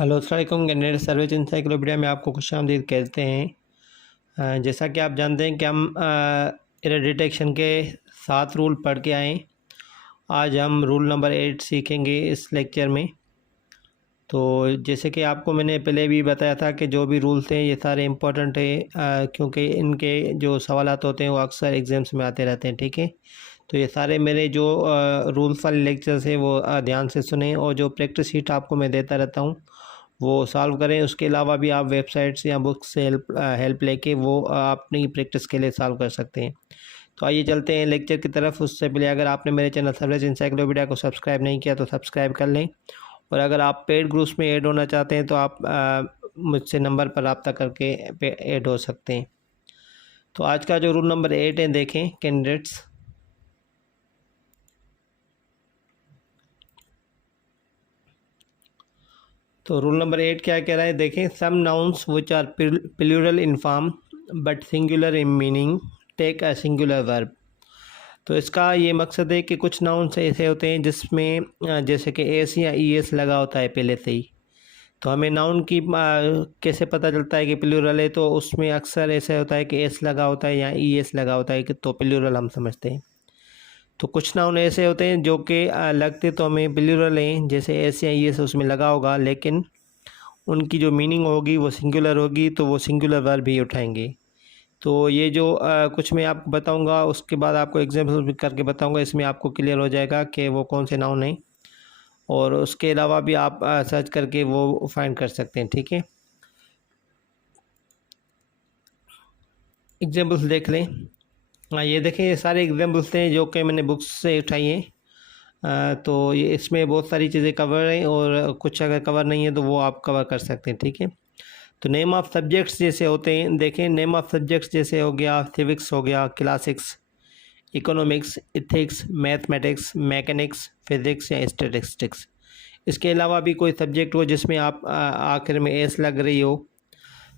Hello अस्सलाम वालेकुम। Candidate service encyclopedia में आपको खुशामदीद कहते हैं। जैसा कि आप जानते हैं कि हम एरर डिटेक्शन के 7 रूल पढ़ के आए। आज हम रूल नंबर 8 सीखेंगे इस लेक्चर में। तो जैसे कि आपको मैंने पहले भी बताया था कि जो भी रूल्स हैं ये सारे इम्पोर्टेंट हैं, क्योंकि इनके जो सवालात होते हैं वो अक्सर एग्ज़ाम्स में आते रहते हैं। ठीक है, तो ये सारे मेरे जो रूल्स वाले लेक्चर्स हैं वो ध्यान से सुने, और जो प्रैक्टिस शीट आपको मैं देता रहता हूँ वो सॉल्व करें। उसके अलावा भी आप वेबसाइट्स या बुक्स से हेल्प लेके वो अपनी प्रैक्टिस के लिए सॉल्व कर सकते हैं। तो आइए चलते हैं लेक्चर की तरफ। उससे पहले अगर आपने मेरे चैनल सर्विस इंसाइक्लोपीडिया को सब्सक्राइब नहीं किया तो सब्सक्राइब कर लें, और अगर आप पेड ग्रुप्स में ऐड होना चाहते हैं तो आप मुझसे नंबर पर रब्ता करके ऐड हो सकते हैं। तो आज का जो रूल नंबर 8 है देखें कैंडिडेट्स। तो रूल नंबर 8 क्या कह रहा है देखें। Some nouns which are plural in form but singular in meaning take a singular verb. तो इसका ये मकसद है कि कुछ नाउन्स ऐसे होते हैं जिसमें जैसे कि एस या ई एस लगा होता है पहले से ही। तो हमें नाउन की कैसे पता चलता है कि प्लूरल है, तो उसमें अक्सर ऐसा होता है कि एस लगा होता है या ई एस लगा होता है कि तो प्लूरल हम समझते हैं। तो कुछ नाउन ऐसे होते हैं जो कि लगते तो हमें प्लूरल हैं, जैसे एस या ई एस उसमें लगा होगा, लेकिन उनकी जो मीनिंग होगी वो सिंगुलर होगी, तो वो सिंगुलर वर्ब ही उठाएंगे। तो ये जो कुछ मैं आपको बताऊंगा उसके बाद आपको एग्जाम्पल भी करके बताऊंगा, इसमें आपको क्लियर हो जाएगा कि वो कौन से नाउन हैं, और उसके अलावा भी आप सर्च करके वो फाइंड कर सकते हैं। ठीक है, एग्जाम्पल्स देख लें। ये देखें, ये सारे एग्जाम्पल्स हैं जो कि मैंने बुक्स से उठाई हैं। तो ये इसमें बहुत सारी चीज़ें कवर हैं, और कुछ अगर कवर नहीं है तो वो आप कवर कर सकते हैं। ठीक है, तो नेम ऑफ़ सब्जेक्ट्स जैसे होते हैं देखें। नेम ऑफ़ सब्जेक्ट्स जैसे हो गया सिविक्स, हो गया classics, economics, ethics, mathematics, mechanics, physics या स्टैटिस्टिक्स। इसके अलावा भी कोई सब्जेक्ट हो जिसमें आप आखिर में एस लग रही हो,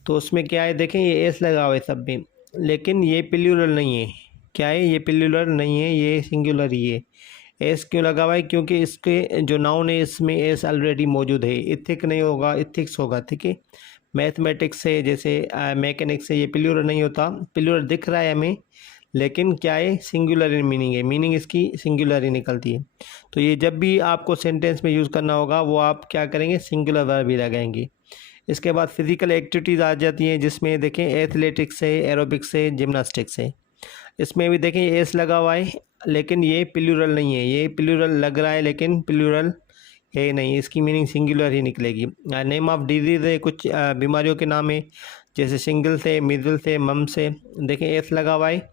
तो उसमें क्या है देखें, ये एस लगा हुआ है सब में, लेकिन ये प्लूरल नहीं है। क्या है, ये प्लूरल नहीं है, ये सिंगुलर ही है। एस क्यों लगा हुआ है? क्योंकि इसके जो नाउन है इसमें एस ऑलरेडी मौजूद है। इथिक नहीं होगा, इथिक्स होगा। ठीक है, मैथमेटिक्स से जैसे मैकेनिक्स से ये प्लूरल नहीं होता। प्लूरल दिख रहा है हमें, लेकिन क्या है, सिंगुलर इन मीनिंग है, मीनिंग इसकी सिंगुलर ही निकलती है। तो ये जब भी आपको सेंटेंस में यूज़ करना होगा वो आप क्या करेंगे, सिंगुलर वर्ब ही लगाएंगे। इसके बाद फिज़िकल एक्टिविटीज़ आ जाती हैं, जिसमें देखें एथलेटिक्स है, एरोबिक्स है, जिम्नास्टिक्स है। इसमें भी देखें एस लगा हुआ है, लेकिन ये प्लूरल नहीं है। ये प्लूरल लग रहा है लेकिन प्लूरल है नहीं, इसकी मीनिंग सिंगुलर ही निकलेगी। नेम ऑफ डिजीज़ है, कुछ बीमारियों के नाम है, जैसे सिंगल से, मिजल से, मम से। देखें एस लगा हुआ है,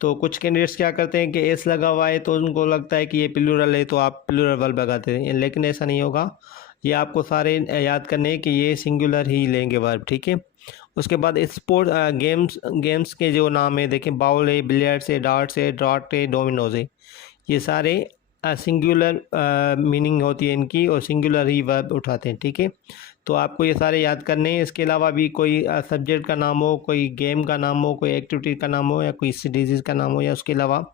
तो कुछ कैंडिडेट्स क्या करते हैं कि एस लगा हुआ है तो उनको लगता है कि ये प्लूरल है, तो आप प्लूरल वर्ब लगाते हैं, लेकिन ऐसा नहीं होगा। ये आपको सारे याद करने हैं कि ये सिंगुलर ही लेंगे वर्ब। ठीक है, उसके बाद स्पोर्ट गेम्स के जो नाम है देखें, बाउल है, बिलियर्ड्स है, डार्ट्स है, ड्रॉट है, डोमिनोज है। ये सारे सिंगुलर मीनिंग होती है इनकी, और सिंगुलर ही वर्ब उठाते हैं। ठीक है, तो आपको ये सारे याद करने हैं। इसके अलावा भी कोई सब्जेक्ट का नाम हो, कोई गेम का नाम हो, कोई एक्टिविटी का नाम हो, या कोई डिजीज़ का नाम हो, या उसके अलावा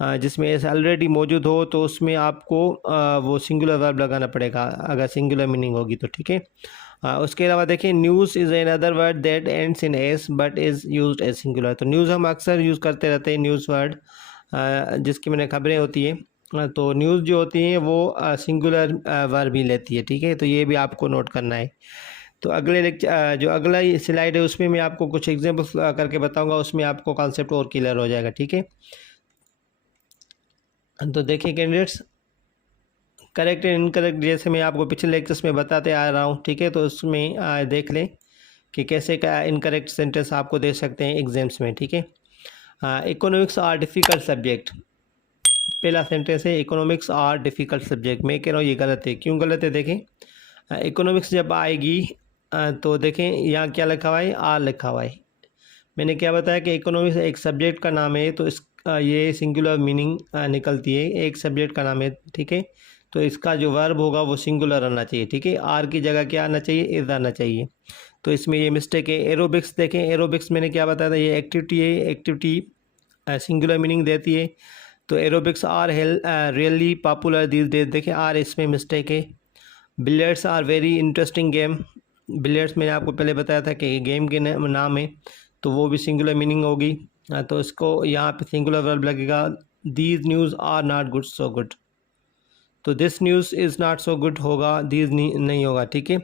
जिसमें ऐसे ऑलरेडी मौजूद हो, तो उसमें आपको वो सिंगुलर वर्ब लगाना पड़ेगा अगर सिंगुलर मीनिंग होगी तो। ठीक है, उसके अलावा देखिए, news is another word that ends in S but is used as singular. तो न्यूज़ हम अक्सर यूज़ करते रहते हैं, न्यूज़ वर्ड जिसकी मैंने खबरें होती हैं। तो न्यूज़ जो होती हैं वो सिंगुलर वर्ब ही लेती है। ठीक है, तो ये भी आपको नोट करना है। तो अगले लेक्चर जो अगला स्लाइड है उसमें मैं आपको कुछ एग्जांपल्स करके बताऊंगा, उसमें आपको कॉन्सेप्ट और क्लियर हो जाएगा। ठीक है, तो देखिए कैंडिडेट्स, करेक्ट एंड इनकरेक्ट जैसे मैं आपको पिछले लेक्चर्स में बताते आ रहा हूँ। ठीक है, तो उसमें देख लें कि कैसे का इनकरेक्ट सेंटेंस आपको दे सकते हैं एग्जाम्स में। ठीक है, इकोनॉमिक्स आर डिफ़िकल्ट सब्जेक्ट। पहला सेंटेंस है, इकोनॉमिक्स आर डिफ़िकल्ट सब्जेक्ट। मैं कह रहा हूँ ये गलत है। क्यों गलत है देखें, इकोनॉमिक्स जब आएगी तो देखें यहाँ क्या लिखा हुआ है, आर लिखा हुआ है। मैंने क्या बताया कि इकोनॉमिक्स एक सब्जेक्ट का नाम है, तो ये सिंगुलर मीनिंग निकलती है, एक सब्जेक्ट का नाम है। ठीक है, तो इसका जो वर्ब होगा वो सिंगुलर आना चाहिए। ठीक है, आर की जगह क्या आना चाहिए, इज आना चाहिए। तो इसमें ये मिस्टेक है। एरोबिक्स देखें, एरोबिक्स मैंने क्या बताया था, ये एक्टिविटी है, एक्टिविटी सिंगुलर मीनिंग देती है। तो aerobics are really popular these days, देखें आर इसमें मिस्टेक है। Billiards are very interesting game. Billiards मैंने आपको पहले बताया था कि गेम के नाम है, तो वो भी सिंगुलर मीनिंग होगी। तो इसको यहाँ पे सिंगुलर वर्ब लगेगा। These news are not good so good, तो this news is not so good होगा, दीज नहीं होगा, ठीक है।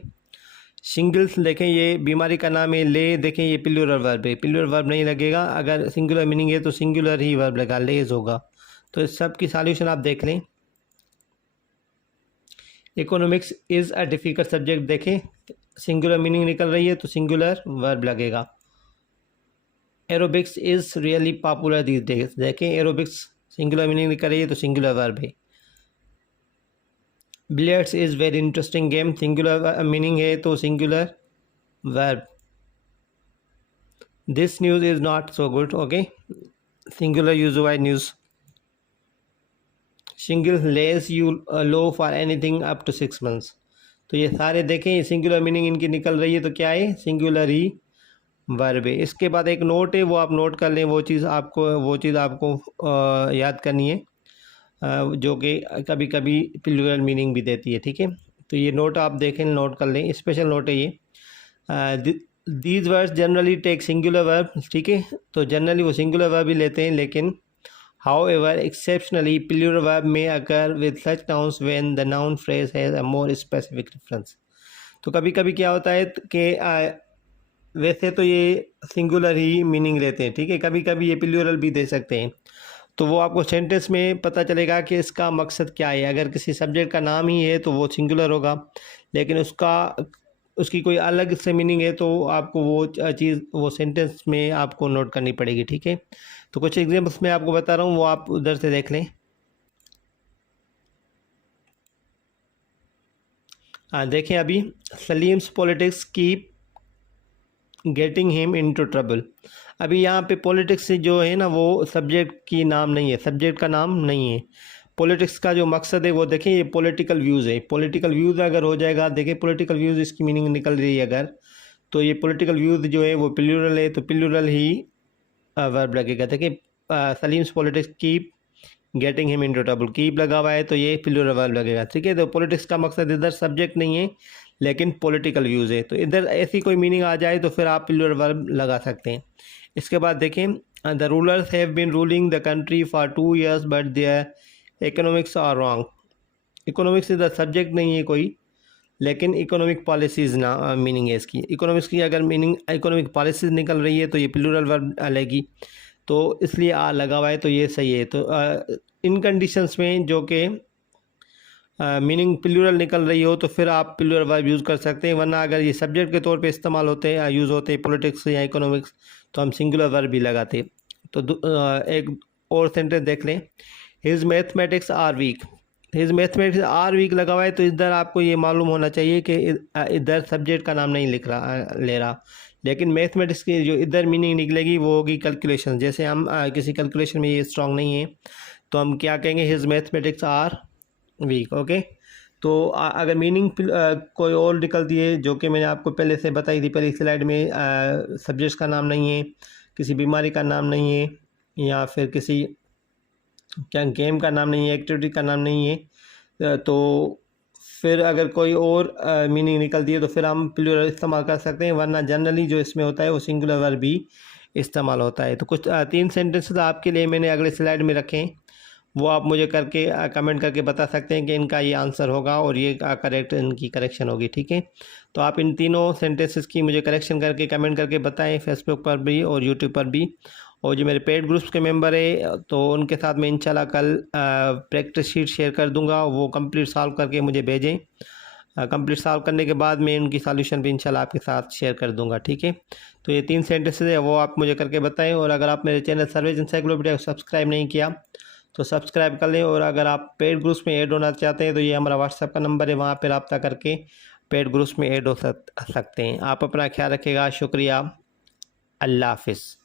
शिंगल्स देखें, ये बीमारी का नाम है। ले देखें, ये प्लूरल वर्ब है, प्लूरल वर्ब नहीं लगेगा। अगर सिंगुलर मीनिंग है तो सिंगुलर ही वर्ब लगा, लेज होगा। तो इस सब की सॉल्यूशन आप देख लें। Economics is a difficult subject, देखें सिंगुलर मीनिंग निकल रही है तो सिंगुलर वर्ब लगेगा। Aerobics is really popular these days, देखें एरोबिक्स सिंगुलर मीनिंग निकल रही है तो सिंगुलर वर्ब है। Billiards is very interesting game, singular meaning है तो singular verb. This news is not so good, okay, singular use wide news. Single less you low for anything up to 6 months, तो ये सारे देखें singular meaning इनकी निकल रही है तो क्या है, सिंगुलर ही वर्ब है। इसके बाद एक नोट है, वो आप नोट कर लें, वो चीज़ आपको याद करनी है, जो कि कभी कभी प्लूरल मीनिंग भी देती है, ठीक है। तो ये नोट आप देखें, नोट कर लें, स्पेशल नोट है ये। These words generally take singular verb, ठीक है, तो जनरली वो सिंगुलर वर्ब ही लेते हैं, लेकिन however exceptionally plural verb may occur with such nouns when the noun phrase has a more specific reference। तो कभी कभी क्या होता है कि वैसे तो ये सिंगुलर ही मीनिंग लेते हैं, ठीक है, कभी कभी ये प्लूरल भी दे सकते हैं। तो वो आपको सेंटेंस में पता चलेगा कि इसका मकसद क्या है। अगर किसी सब्जेक्ट का नाम ही है तो वो सिंगुलर होगा, लेकिन उसकी कोई अलग से मीनिंग है तो आपको वो चीज़ वो सेंटेंस में आपको नोट करनी पड़ेगी, ठीक है। तो कुछ एग्जाम्पल्स मैं आपको बता रहा हूँ, वो आप उधर से देख लें। देखें अभी, Salim's politics keep getting him into trouble. अभी यहाँ पे पॉलिटिक्स जो है ना, वो सब्जेक्ट की नाम नहीं है, सब्जेक्ट का नाम नहीं है। पॉलिटिक्स का जो मकसद है वो देखें, ये पॉलिटिकल व्यूज़ है। पॉलिटिकल व्यूज़ अगर हो जाएगा, देखें पॉलिटिकल व्यूज़ इसकी मीनिंग निकल रही है अगर, तो ये पॉलिटिकल व्यूज़ जो है वो प्लूरल है, तो प्लूरल ही वर्ब लगेगा। देखिए Salim's politics keep getting him into trouble, keep लगा हुआ है तो ये प्लूरल वर्ब लगेगा, ठीक है। तो पॉलिटिक्स का मकसद इधर सब्जेक्ट नहीं है, लेकिन पॉलिटिकल व्यूज़ है, तो इधर ऐसी कोई मीनिंग आ जाए तो फिर आप प्लूरल वर्ब लगा सकते हैं। इसके बाद देखें, the rulers have been ruling the country for 2 years but their economics are wrong. Economics इधर सब्जेक्ट नहीं है कोई, लेकिन इकोनॉमिक पॉलिसीज़ ना मीनिंग है इसकी। इकोनॉमिक्स की अगर मीनिंग इकोनॉमिक पॉलिसीज़ निकल रही है तो ये प्लूरल वर्ब लेगी, तो इसलिए आ लगा हुआ है, तो ये सही है। तो इन कंडीशंस में जो कि मीनिंग प्लूरल निकल रही हो तो फिर आप प्लूरल वर्ब यूज़ कर सकते हैं, वरना अगर ये सब्जेक्ट के तौर पे इस्तेमाल होते हैं, यूज़ होते हैं पॉलिटिक्स या इकोनॉमिक्स, तो हम सिंगुलर वर्ब भी लगाते। तो एक और सेंटेंस देख लें, his mathematics are weak. His mathematics are weak लगा हुआ है, तो इधर आपको ये मालूम होना चाहिए कि इधर सब्जेक्ट का नाम नहीं ले रहा, लेकिन मैथमेटिक्स की जो इधर मीनिंग निकलेगी वो होगी कैलकुलेशन। जैसे हम किसी कैलकुलेशन में ये स्ट्रॉन्ग नहीं है तो हम क्या कहेंगे, his mathematics are weak, okay. तो अगर मीनिंग कोई और निकलती है, जो कि मैंने आपको पहले से बताई थी पहली स्लाइड में, सब्जेक्ट का नाम नहीं है, किसी बीमारी का नाम नहीं है, या फिर किसी क्या गेम का नाम नहीं है, एक्टिविटी का नाम नहीं है, तो फिर अगर कोई और मीनिंग निकलती है तो फिर हम प्लूरल इस्तेमाल कर सकते हैं, वरना जनरली जो इसमें होता है वो सिंगुलर वर्ब भी इस्तेमाल होता है। तो कुछ 3 सेंटेंसेस आपके लिए मैंने अगले स्लाइड में रखे हैं, वो आप मुझे करके कमेंट करके बता सकते हैं कि इनका ये आंसर होगा और ये करेक्ट इनकी करेक्शन होगी, ठीक है। तो आप इन तीनों सेंटेंसेस की मुझे करेक्शन करके कमेंट करके बताएं, फेसबुक पर भी और यूट्यूब पर भी। और जो मेरे पेड ग्रुप्स के मेंबर है तो उनके साथ मैं इंशाल्लाह कल प्रैक्टिस शीट शेयर कर दूंगा, वो कंप्लीट सॉल्व करके मुझे भेजें। कंप्लीट सॉल्व करने के बाद मैं उनकी सॉल्यूशन भी इंशाल्लाह आपके साथ शेयर कर दूंगा, ठीक है। तो ये 3 सेंटेंसेस है, वो आप मुझे करके बताएं। और अगर आप मेरे चैनल सर्वेज एनसाइक्लोपीडिया को सब्सक्राइब नहीं किया तो सब्सक्राइब कर लें। और अगर आप पेड ग्रुप्स में ऐड होना चाहते हैं तो ये हमारा व्हाट्सएप का नंबर है, वहाँ पर रब्ता करके पेड ग्रुप्स में ऐड हो सकते हैं। आप अपना ख्याल रखिएगा, शुक्रिया, अल्लाह हाफिज़।